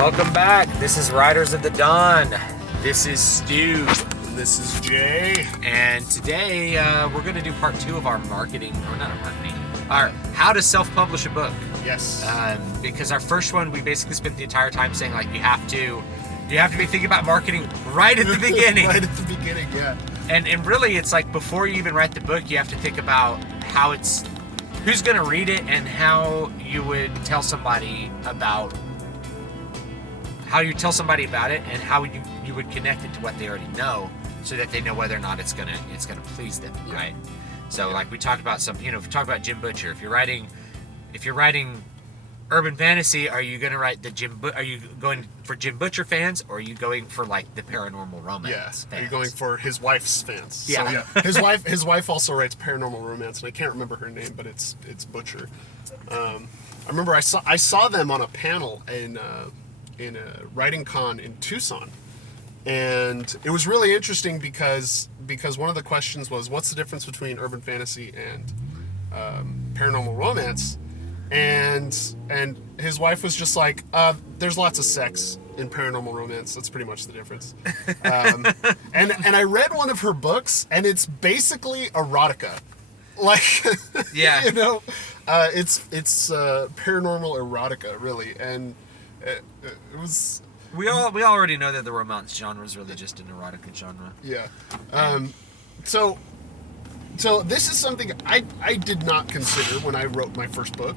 Welcome back. This is Riders of the Dawn. This is Stu. And this is Jay. And today we're going to do part 2 of our marketing, or not our marketing, our how to self-publish a book. Yes. Because our first one, we basically spent the entire time saying, like, you have to be thinking about marketing right at the beginning. Right at the beginning, yeah. And really, it's like before you even write the book, you have to think about who's going to read it and how you would tell somebody about it and how you would connect it to what they already know so that they know whether or not it's gonna please them, yeah. right? So like we talked about if you talk about Jim Butcher, if you're writing urban fantasy, are you going for Jim Butcher fans, or are you going for like the paranormal romance fans? Are you going for his wife's fans? Yeah. So, his wife also writes paranormal romance, and I can't remember her name, but it's Butcher. I remember I saw them on a panel in a writing con in Tucson, and it was really interesting because one of the questions was, what's the difference between urban fantasy and paranormal romance? And his wife was just like, there's lots of sex in paranormal romance. That's pretty much the difference. And I read one of her books, and it's basically erotica. Like, yeah, it's paranormal erotica, really. And it was... We already know that the romance genre is really just an erotica genre. Yeah. So this is something I did not consider when I wrote my first book.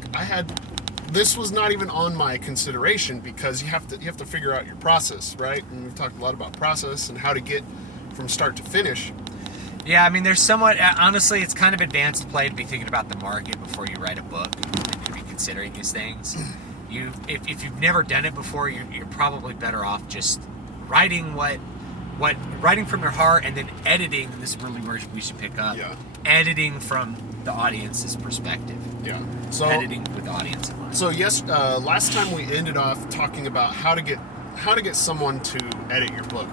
This was not even on my consideration, because you have to figure out your process, right? And we've talked a lot about process and how to get from start to finish. Yeah, I mean, there's somewhat, honestly, it's kind of advanced play to be thinking about the market before you write a book and to be considering these things. If you've never done it before, you're probably better off just writing writing from your heart, and then editing. And this is really where we should pick up. Yeah. Editing from the audience's perspective. Yeah. So editing with the audience in mind. So yes, last time we ended off talking about how to get someone to edit your book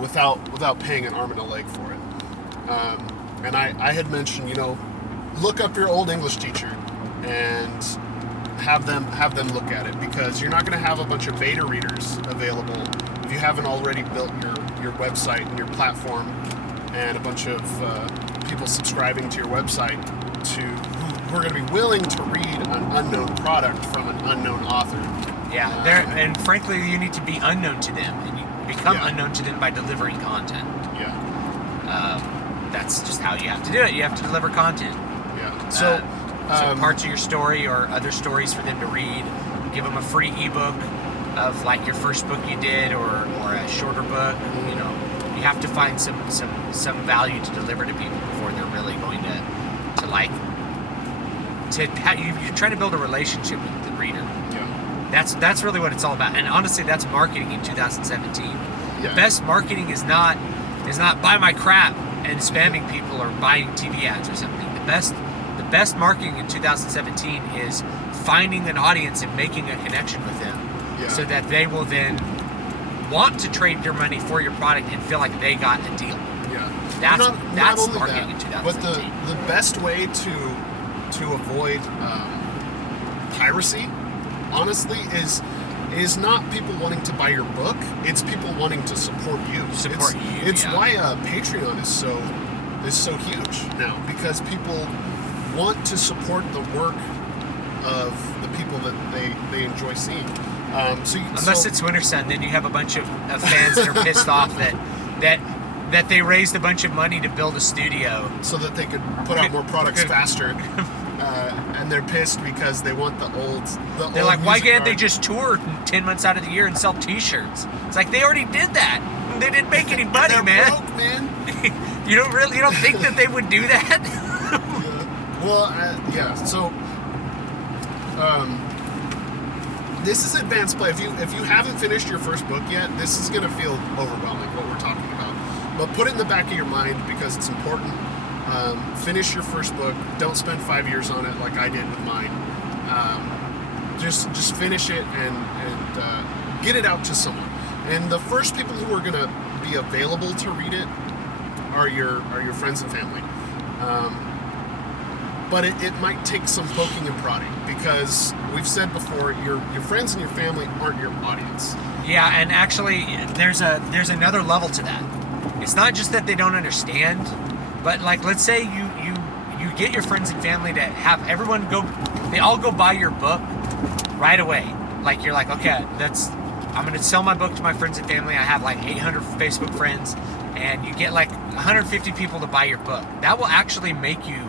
without paying an arm and a leg for it. And I had mentioned, look up your old English teacher and have them look at it, because you're not going to have a bunch of beta readers available if you haven't already built your website and your platform, and a bunch of people subscribing to your website who are going to be willing to read an unknown product from an unknown author. Yeah, and frankly, you need to be unknown to them, and you become unknown to them by delivering content. Yeah. That's just how you have to do it. You have to deliver content. Yeah. So parts of your story or other stories for them to read. Give them a free ebook of like your first book you did, or a shorter book. You have to find some value to deliver to people before they're really going you're trying to build a relationship with the reader. Yeah. That's really what it's all about. And honestly, that's marketing in 2017. Yeah. The best marketing is not buy my crap and spamming people or buying TV ads or something. The best marketing in 2017 is finding an audience and making a connection with them, so that they will then want to trade their money for your product and feel like they got a deal. Yeah. That's not marketing in 2017. But the best way to avoid piracy, honestly, is not people wanting to buy your book. It's people wanting to support you. It's why Patreon is so huge now, because people want to support the work of the people that they enjoy seeing. Unless it's Winter Sun, then you have a bunch of fans that are pissed off that they raised a bunch of money to build a studio so that they could put out more products faster. And they're pissed because they want the old. They're like, why can't they just tour 10 months out of the year and sell T-shirts? It's like, they already did that. They didn't make any money, man. Broke, man. You don't think that they would do that? Yeah. Well, yeah. So, this is advanced play. If you haven't finished your first book yet, this is gonna feel overwhelming, what we're talking about. But put it in the back of your mind, because it's important. Finish your first book. Don't spend 5 years on it like I did with mine. Just finish it and get it out to someone. And the first people who are gonna be available to read it are your friends and family. but it might take some poking and prodding, because we've said before, your friends and your family aren't your audience. Yeah, and actually, there's another level to that. It's not just that they don't understand, but like, let's say you get your friends and family to have everyone they all go buy your book right away. Like, you're like, okay, I'm going to sell my book to my friends and family. I have like 800 Facebook friends, and you get like 150 people to buy your book. That will actually make you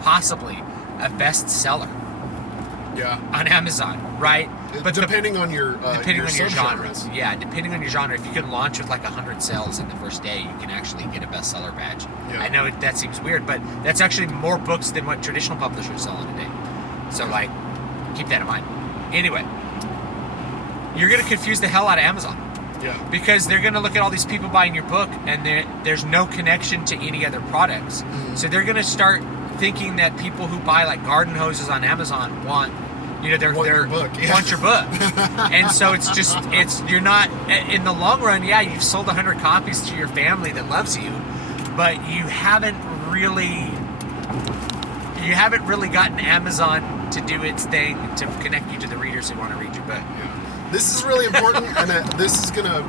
possibly a bestseller. Yeah. On Amazon, right? But depending on your genre. Yeah, depending on your genre. If you can launch with like 100 sales in the first day, you can actually get a bestseller badge. Yeah. I know that seems weird, but that's actually more books than what traditional publishers sell in a day. So like, keep that in mind. Anyway, you're going to confuse the hell out of Amazon. Yeah. Because they're going to look at all these people buying your book, and there's no connection to any other products. Mm-hmm. So they're going to start thinking that people who buy like garden hoses on Amazon want your book. And so you're not, in the long run, yeah, you've sold 100 copies to your family that loves you, but you haven't really gotten Amazon to do its thing to connect you to the readers who want to read your book. Yeah. This is really important, and this is gonna,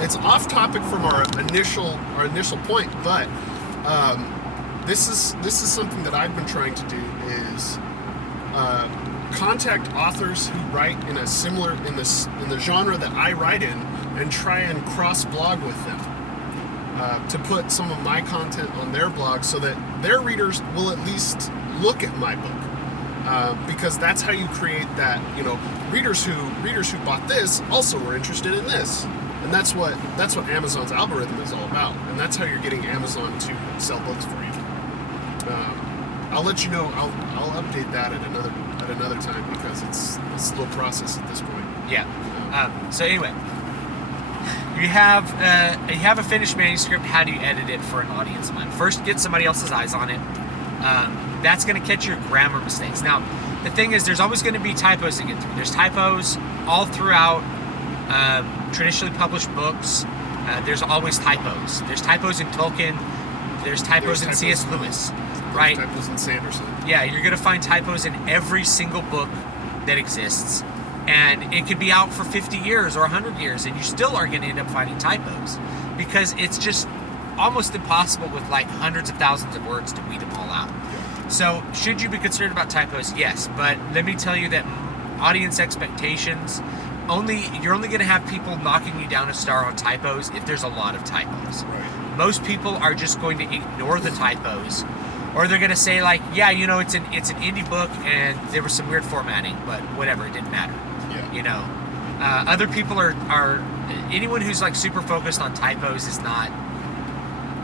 it's off topic from our initial point, but this is something that I've been trying to do is contact authors who write in a similar in the genre that I write in, and try and cross blog with them to put some of my content on their blog, so that their readers will at least look at my book, because that's how you create that, readers who bought this also were interested in this, and that's what Amazon's algorithm is all about, and that's how you're getting Amazon to sell books for you. I'll let you know. I'll update that at another time, because it's a slow process at this point. Yeah. So anyway, you have a finished manuscript. How do you edit it for an audience of mine? First, get somebody else's eyes on it. That's going to catch your grammar mistakes. Now, the thing is, there's always going to be typos to get through. There's typos all throughout traditionally published books. There's always typos. There's typos in Tolkien. There's typos in C.S. Lewis. Right? Typos in Sanderson. Yeah, you're going to find typos in every single book that exists. And it could be out for 50 years or 100 years, and you still are going to end up finding typos, because it's just almost impossible with like hundreds of thousands of words to weed them all out. Yeah. So should you be concerned about typos? Yes. But let me tell you that audience expectations, you're only going to have people knocking you down a star on typos if there's a lot of typos. Right. Most people are just going to ignore the typos. Or they're going to say, like, yeah, it's an indie book and there was some weird formatting, but whatever, it didn't matter. Yeah. Other people are anyone who's like super focused on typos is not.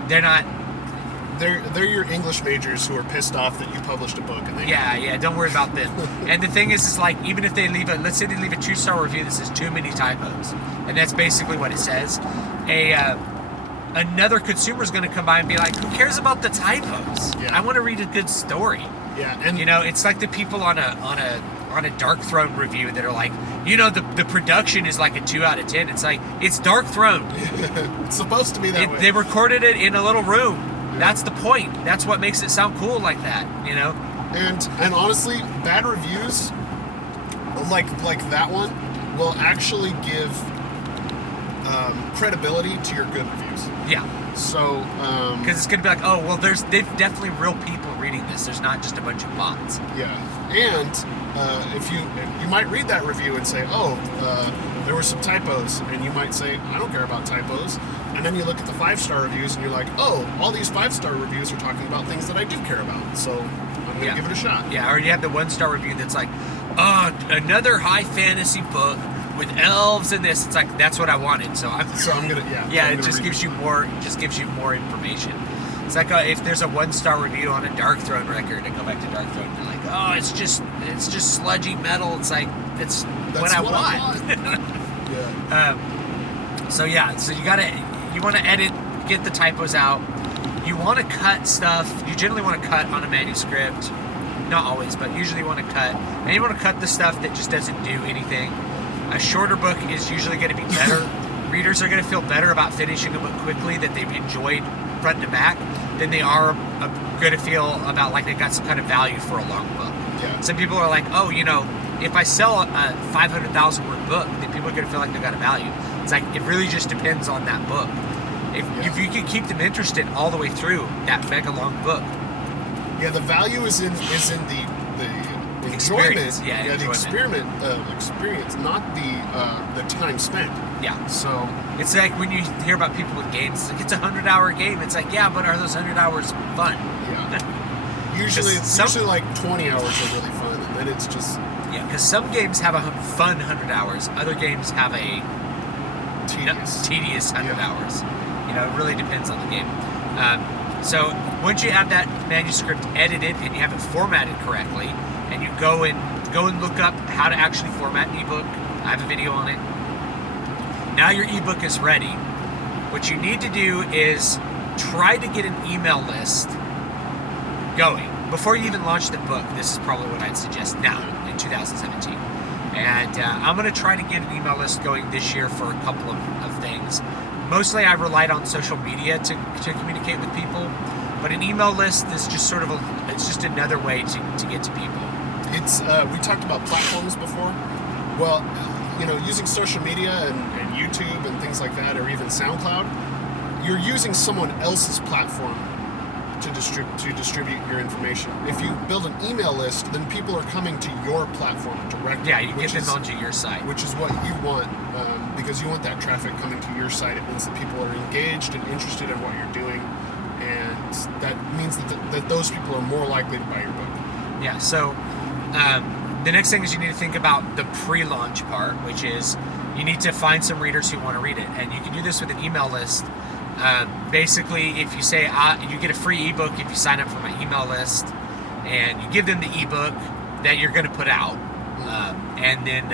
They're your English majors who are pissed off that you published a book, and they don't worry about them. And the thing is like, even if they let's say they leave a 2-star review that says too many typos, and that's basically what it says. Another consumer is going to come by and be like, who cares about the typos? Yeah. I want to read a good story. Yeah, and it's like the people on a Dark Throne review that are like, the production is like a 2 out of 10. It's like, it's Dark Throne. It's supposed to be that way. They recorded it in a little room. Yeah. That's the point. That's what makes it sound cool like that. And honestly, bad reviews like that one will actually give credibility to your good reviews. Yeah. So, because it's gonna be like, oh well, they've definitely real people reading this. There's not just a bunch of bots. Yeah. And if you might read that review and say, oh, there were some typos, and you might say, I don't care about typos. And then you look at the 5-star reviews and you're like, oh, all these 5-star reviews are talking about things that I do care about. So I'm gonna give it a shot. Yeah. Or you have the 1-star review that's like, oh, another high fantasy book with elves and this. It's like, that's what I wanted. So I'm gonna it just gives you more information. It's like if there's a 1-star review on a Dark Throne record, and go back to Dark Throne, you're like, oh, it's just sludgy metal. It's like that's what I want. Yeah. So you want to edit, get the typos out. You want to cut stuff. You generally want to cut on a manuscript. Not always, but usually you want to cut. And you want to cut the stuff that just doesn't do anything. A shorter book is usually going to be better. Readers are going to feel better about finishing a book quickly that they've enjoyed front to back than they are going to feel about like they got some kind of value for a long book. Yeah. Some people are like, oh, if I sell a 500,000 word book, then people are going to feel like they got a value. It's like, it really just depends on that book. If you can keep them interested all the way through that mega long book. Yeah, the value is in the Experience. enjoyment. The experience, not the time spent. Yeah. So it's like when you hear about people with games, it's like it's a 100-hour game. It's like, yeah, but are those 100 hours fun? Yeah. Usually like 20 hours are really fun, and then it's just because some games have a fun 100 hours. Other games have a tedious 100 hours. It really depends on the game. So once you have that manuscript edited and you have it formatted correctly, and you go and look up how to actually format an ebook, I have a video on it. Now your ebook is ready. What you need to do is try to get an email list going before you even launch the book. This is probably what I'd suggest now in 2017. And I'm going to try to get an email list going this year for a couple of things. Mostly I relied on social media to communicate with people, but an email list is just sort of it's just another way to get to people. It's we talked about platforms before. Well, using social media and YouTube and things like that, or even SoundCloud, you're using someone else's platform to distribute your information. If you build an email list, then people are coming to your platform directly. Yeah, you get them onto your site, which is what you want, because you want that traffic coming to your site. It means that people are engaged and interested in what you're doing, and that means that those people are more likely to buy your book. Yeah. So the next thing is you need to think about the pre-launch part, which is you need to find some readers who want to read it, and you can do this with an email list. Basically, if you say you get a free ebook if you sign up for my email list, and you give them the ebook that you're going to put out, and then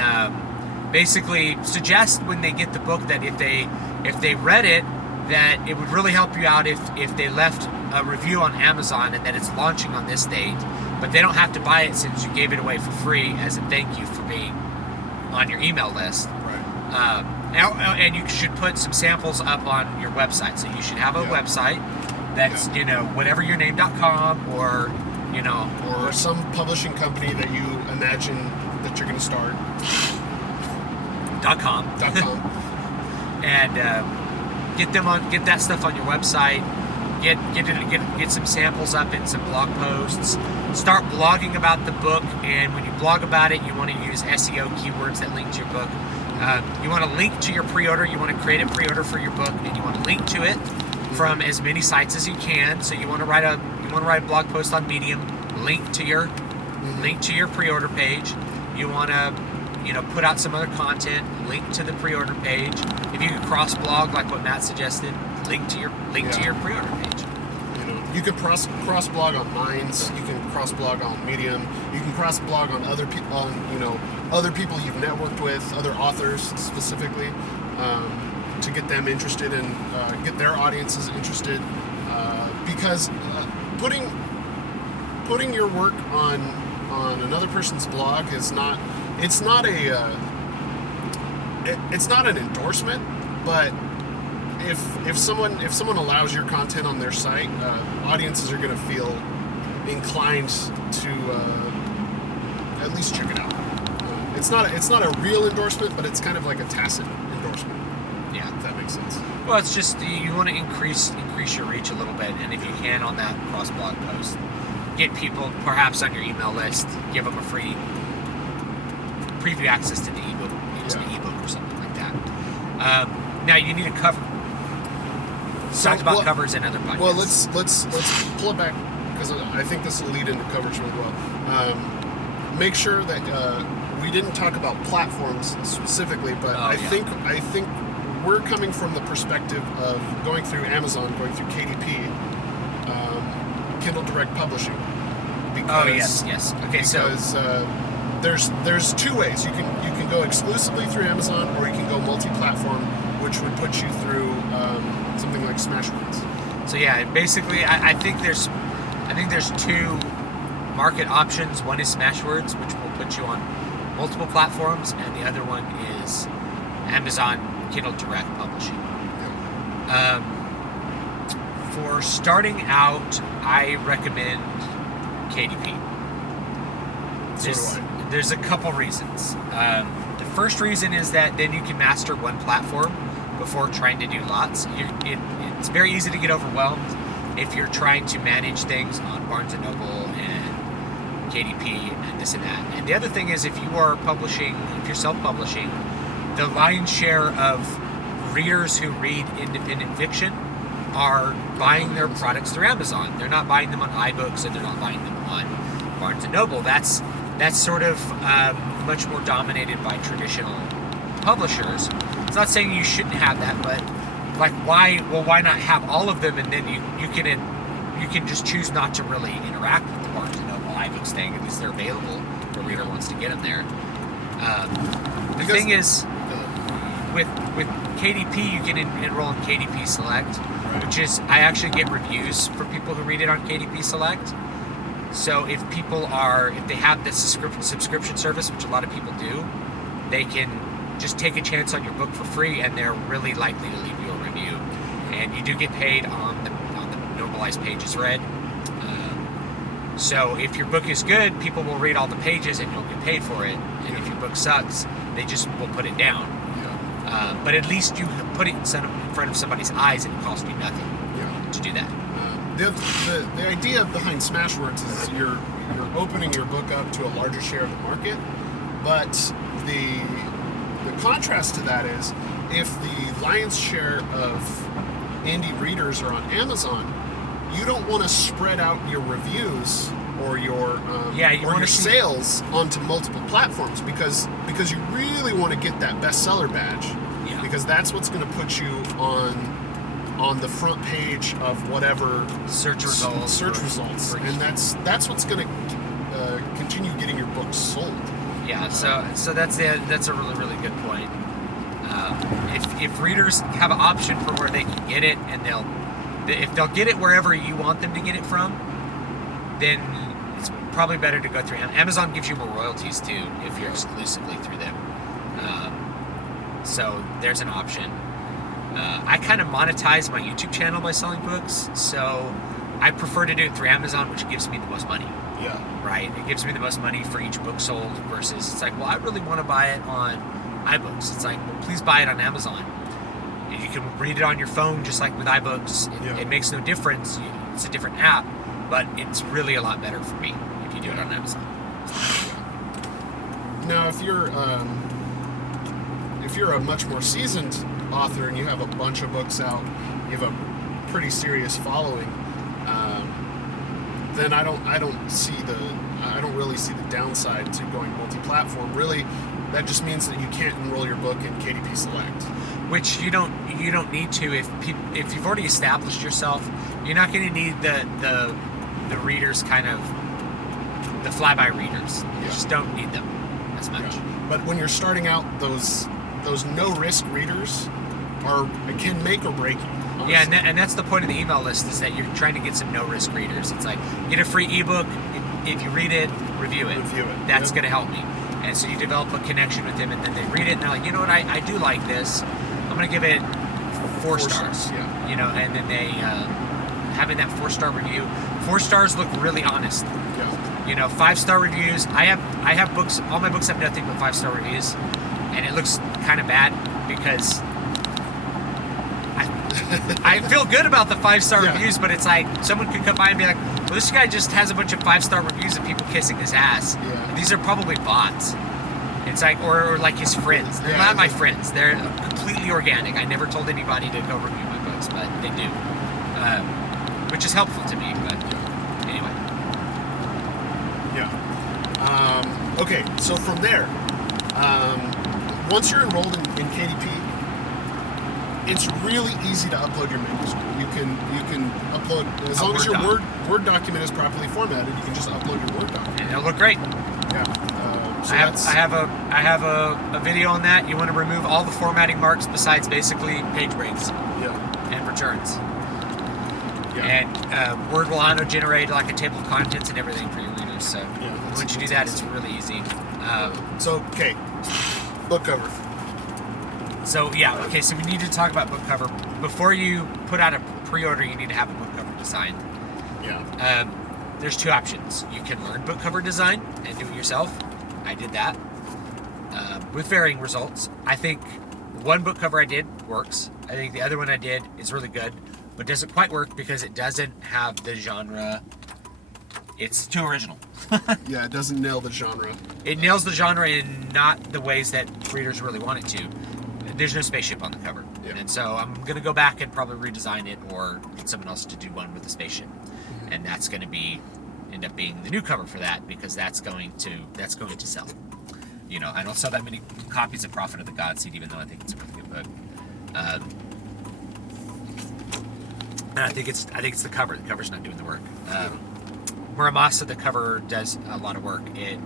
basically suggest when they get the book that if they read it, that it would really help you out if they left a review on Amazon and that it's launching on this date, but they don't have to buy it since you gave it away for free as a thank you for being on your email list. Right. And you should put some samples up on your website. So you should have a website that's whateveryourname.com or or some publishing company that you imagine that you're going to start. .com. And get that stuff on your website. Get some samples up in some blog posts. Start blogging about the book, and when you blog about it, you want to use SEO keywords that link to your book. You want to link to your pre-order. You want to create a pre-order for your book, and you want to link to it from as many sites as you can. So you want to write a blog post on Medium, link to your pre-order page. You want to put out some other content, link to the pre-order page. If you can cross-blog like what Matt suggested, link to your pre-order page. You can cross-blog on Minds. You can cross-blog on Medium. You can cross-blog on other people, other people you've networked with, other authors specifically, to get them interested and get their audiences interested. Because putting your work on another person's blog is not an endorsement, but if someone allows your content on their site, audiences are going to feel inclined to at least check it out. It's not a real endorsement, but it's kind of like a tacit endorsement. Yeah, if that makes sense. Well, it's just you want to increase your reach a little bit, and if you can on that cross blog post, get people perhaps on your email list, give them a free preview access to the ebook, or something like that. Now you need a cover. Talked about covers in other podcasts. Well, let's pull it back because I think this will lead into covers really well. Make sure that we didn't talk about platforms specifically, but I think we're coming from the perspective of going through Amazon, going through KDP, Kindle Direct Publishing. Because, yes. Okay, because there's two ways. You can go exclusively through Amazon, or you can go multi-platform, which would put you through something like Smashwords. So yeah, basically, I think there's two market options. One is Smashwords, which will put you on multiple platforms, and the other one is Amazon Kindle Direct Publishing. For starting out, I recommend KDP. There's a couple reasons. The first reason is that then you can master one platform before trying to do lots. It's very easy to get overwhelmed if you're trying to manage things on Barnes & Noble and KDP and this and that. And the other thing is, if you're self-publishing, the lion's share of readers who read independent fiction are buying their products through Amazon. They're not buying them on iBooks, and they're not buying them on Barnes & Noble. That's sort of much more dominated by traditional publishers. It's not saying you shouldn't have that, but like why not have all of them, and then you can just choose not to really interact with the Barnes & Noble iBooks thing. At least they're available if a reader wants to get them there. The thing is, with KDP, you can enroll in KDP Select, which is, I actually get reviews for people who read it on KDP Select. So if they have this subscription service, which a lot of people do, they can just take a chance on your book for free, and they're really likely to leave you a review. And you do get paid on the normalized pages read. So if your book is good, people will read all the pages and you'll get paid for it. And if your book sucks, they just will put it down. But at least you put it in front of somebody's eyes, and it costs you nothing to do that. The idea behind Smashwords is you're opening your book up to a larger share of the market, but the contrast to that is, if the lion's share of indie readers are on Amazon, you don't want to spread out your reviews or your sales onto multiple platforms because you really want to get that bestseller badge, because that's what's going to put you on the front page of whatever search results, and that's what's going to continue getting your books sold. Yeah, so that's a really, really good point. If readers have an option for where they can get it, and if they'll get it wherever you want them to get it from, then it's probably better to go through Amazon. Gives you more royalties too if you're exclusively through them. So there's an option. I kind of monetize my YouTube channel by selling books, so I prefer to do it through Amazon, which gives me the most money. Yeah. Right? It gives me the most money for each book sold, versus it's like, well, I really want to buy it on iBooks. It's like, well, please buy it on Amazon. And you can read it on your phone just like with iBooks. It makes no difference. It's a different app, but it's really a lot better for me if you do it on Amazon. Now, if you're a much more seasoned author and you have a bunch of books out, you have a pretty serious following, then I don't really see the downside to going multi-platform. Really, that just means that you can't enroll your book in KDP Select, which you don't need to if you've already established yourself. You're not going to need the readers, kind of the flyby readers. You just don't need them as much. Yeah. But when you're starting out, those no-risk readers can make or break you. Honestly. Yeah, and that's the point of the email list, is that you're trying to get some no-risk readers. It's like, get a free ebook. If you read it, review it. That's going to help me. And so you develop a connection with them, and then they read it, and they're like, you know what, I do like this. I'm going to give it 4 stars. Yeah. And then they, having that 4-star review, 4 stars look really honest. Yeah. 5-star reviews. I have books, all my books have nothing but 5-star reviews, and it looks kind of bad because I feel good about the 5-star reviews, but it's like someone could come by and be like, well, this guy just has a bunch of 5-star reviews of people kissing his ass. Yeah. These are probably bots. It's like, or like his friends. They're not my friends. They're completely organic. I never told anybody to go review my books, but they do, which is helpful to me. But anyway. Yeah. Okay, so from there, once you're enrolled in KDP, it's really easy to upload your manuscript. You can upload, as long as your Word document is properly formatted, you can just upload your Word document. And it'll look great. Yeah. So I have a video on that. You want to remove all the formatting marks besides basically page breaks. And returns. And Word will auto-generate like a table of contents and everything for your readers. So once you do that, it's really easy. Book cover. So we need to talk about book cover. Before you put out a pre-order, you need to have a book design. Yeah. There's two options. You can learn book cover design and do it yourself. I did that with varying results. I think one book cover I did works. I think the other one I did is really good, but doesn't quite work because it doesn't have the genre. It's too original. Yeah, it doesn't nail the genre. It nails the genre in not the ways that readers really want it to. There's no spaceship on the cover. Yeah. And so I'm going to go back and probably redesign it or get someone else to do one with a spaceship. Mm-hmm. And that's going to end up being the new cover for that, because that's going to sell. You know, I don't sell that many copies of Prophet of the God Seed, even though I think it's a really good book. And I think it's the cover. The cover's not doing the work. Muramasa, the cover, does a lot of work. It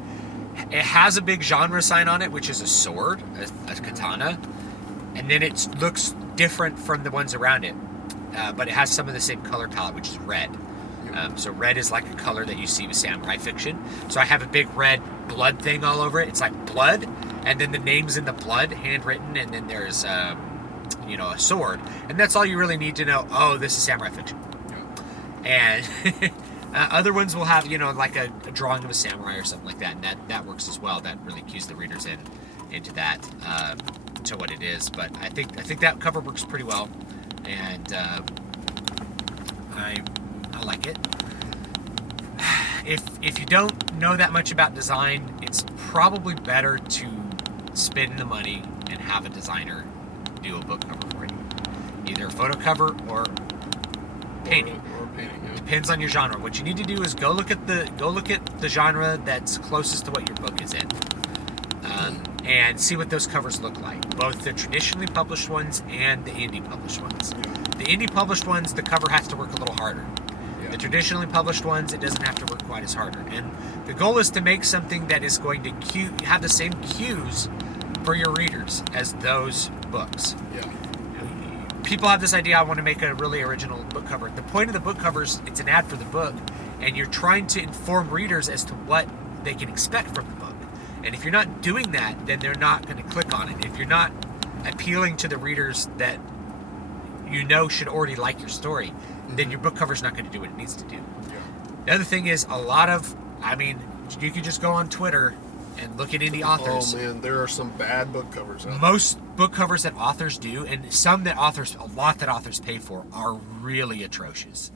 has a big genre sign on it, which is a sword, a katana, and then it looks different from the ones around it, but it has some of the same color palette, which is red. So red is like a color that you see with samurai fiction. So I have a big red blood thing all over it. It's like blood, and then the name's in the blood, handwritten, and then there's a sword, and that's all you really need to know. Oh, this is samurai fiction. And other ones will have, like a drawing of a samurai or something like that, and that works as well. That really cues the readers into that, to what it is. But I think that cover works pretty well, and I like it. If you don't know that much about design, it's probably better to spend the money and have a designer do a book cover for you, either a photo cover or painting. Or painting, yeah. Depends on your genre. What you need to do is go look at the genre that's closest to what your book is in, and see what those covers look like, both the traditionally published ones and the indie published ones. Yeah. The indie published ones, the cover has to work a little harder. Yeah. The traditionally published ones, it doesn't have to work quite as harder. And the goal is to make something that is going to have the same cues for your readers as those books. Yeah. People have this idea, I want to make a really original book cover. The point of the book covers, it's an ad for the book, and you're trying to inform readers as to what they can expect from the book. And if you're not doing that, then they're not going to click on it. If you're not appealing to the readers that should already like your story, then your book cover's not going to do what it needs to do. Yeah. The other thing is, you can just go on Twitter and look at indie authors. Oh man, there are some bad book covers out there. Most book covers that authors do, and some that authors pay for, are really atrocious.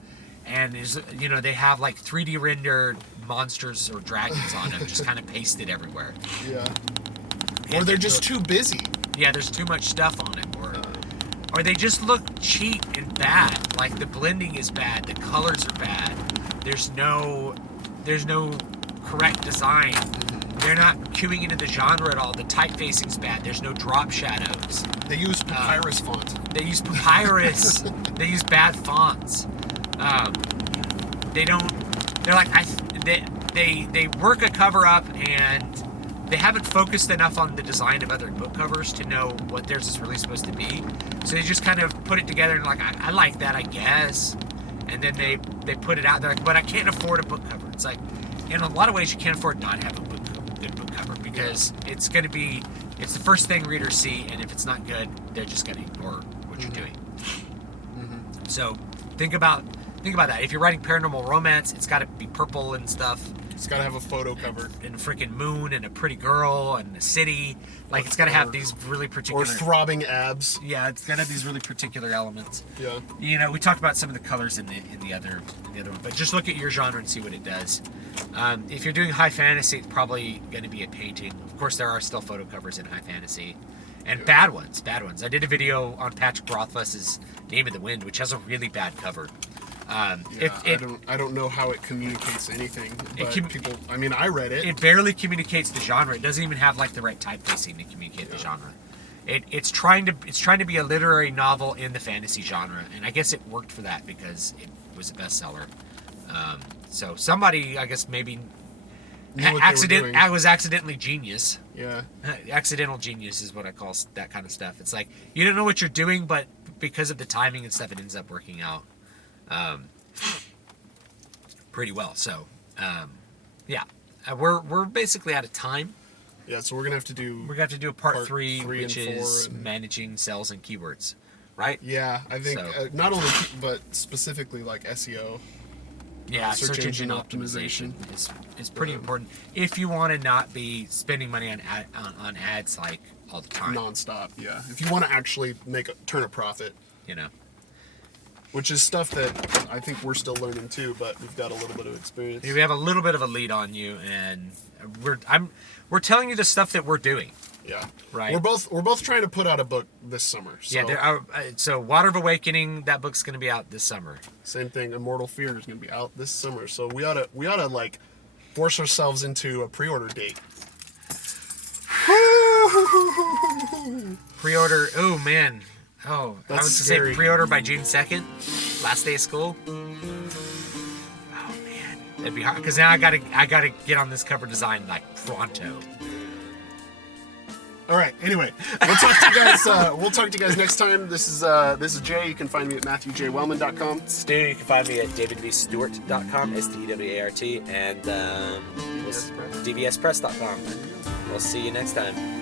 And they have like 3D rendered monsters or dragons on them, just kind of pasted everywhere. Yeah. Or they're just too busy. Yeah, there's too much stuff on it, or they just look cheap and bad. Like the blending is bad, the colors are bad. There's no correct design. They're not cueing into the genre at all. The typefacing's bad. There's no drop shadows. They use papyrus font. They use papyrus. They use bad fonts. They work a cover up, and they haven't focused enough on the design of other book covers to know what theirs is really supposed to be. So they just kind of put it together and I like that, I guess. And then they put it out there, but I can't afford a book cover. It's like, in a lot of ways, you can't afford not to have a good book cover, because it's the first thing readers see, and if it's not good, they're just going to ignore what you're doing. Mm-hmm. So think about that. If you're writing paranormal romance, it's got to be purple and stuff. It's got to have a photo cover. And a freaking moon and a pretty girl and a city. Like, it's got to have these really particular... Or throbbing abs. Yeah, it's got to have these really particular elements. Yeah. We talked about some of the colors in the other one, but just look at your genre and see what it does. If you're doing high fantasy, it's probably going to be a painting. Of course, there are still photo covers in high fantasy. And bad ones. I did a video on Patrick Rothfuss's Name of the Wind, which has a really bad cover. I don't know how it communicates anything. But I read it. It barely communicates the genre. It doesn't even have the right typefacing to communicate the genre. It's trying to be a literary novel in the fantasy genre, and I guess it worked for that because it was a bestseller. So somebody, I guess, maybe was accidentally genius. Yeah. Accidental genius is what I call that kind of stuff. It's like, you don't know what you're doing, but because of the timing and stuff, it ends up working out pretty well. So, we're basically out of time. Yeah, so we're gonna have to do a part 3, and which is 4 managing cells and keywords. right? Yeah, I think So- not only, but specifically like SEO. Yeah, search engine optimization. is pretty important if you want to not be spending money on ads like all the time. Nonstop, yeah. If you want to actually turn a profit, You know. which is stuff that I think we're still learning too, but we've got a little bit of experience. We have a little bit of a lead on you, and we're telling you the stuff that we're doing. Yeah, Right. We're both trying to put out a book this summer. So Yeah, there are, so Water of Awakening, that book's going to be out this summer. same thing. Immortal Fear is going to be out this summer, so we ought to like force ourselves into a pre-order date. Pre-order. Oh man. Oh, I That's was to scary. say pre-order by June 2nd, last day of school. Oh man, that'd be hard because now I gotta get on this cover design like pronto. All right. Anyway, we'll talk to you guys. We'll talk to you guys next time. This is Jay. You can find me at MatthewJWellman.com. Stu, you can find me at davidvstewart.com, STEWART, and DVSpress. dvspress.com. We'll see you next time.